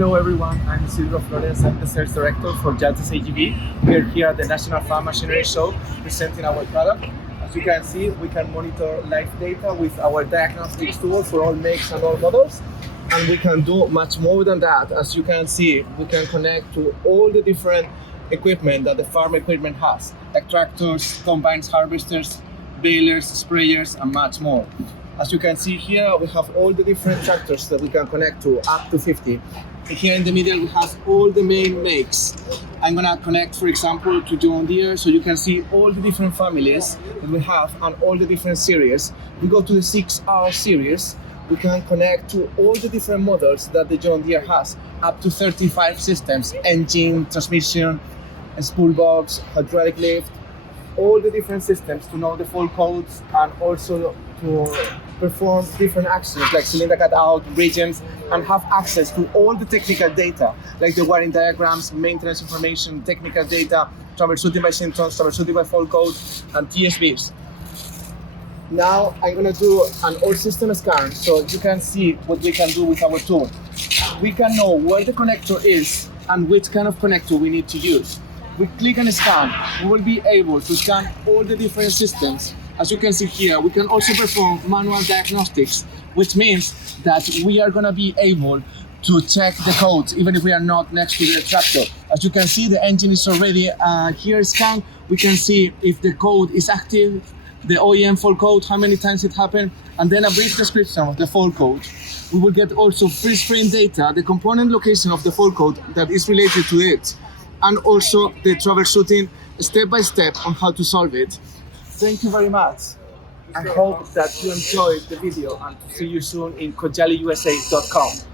Hello everyone, I'm Isidro Flores. I'm the sales director for Jaltest AGV. We're here at the National Farm Machinery Show presenting our product. As you can see, we can monitor live data with our diagnostic tool for all makes and all models. And we can do much more than that. As you can see, we can connect to all the different equipment that the farm equipment has, like tractors, combines, harvesters, balers, sprayers, and much more. As you can see here, we have all the different tractors that we can connect to, up to 50. Here in the middle, we have all the main makes. I'm gonna connect, for example, to John Deere, so you can see all the different families that we have and all the different series. We go to the 6R series, we can connect to all the different models that the John Deere has, up to 35 systems, engine, transmission, spool box, hydraulic lift, all the different systems to know the fault codes and also to perform different actions like cylinder cutout, regions, and have access to all the technical data like the wiring diagrams, maintenance information, technical data, troubleshooting by symptoms, troubleshooting by fault code, and TSBs. Now I'm going to do an all system scan so you can see what we can do with our tool. We can know where the connector is and which kind of connector we need to use. We click and scan, we will be able to scan all the different systems. As you can see here, we can also perform manual diagnostics, which means that we are going to be able to check the codes even if we are not next to the tractor. As you can see, the engine is already here scanned. We can see if the code is active, the OEM fault code, how many times it happened, and then a brief description of the fault code. We will get also freeze frame data, the component location of the fault code that is related to it, and also the troubleshooting step by step on how to solve it. Thank you very much. I hope that you enjoyed the video and to see you soon in kojaliusa.com.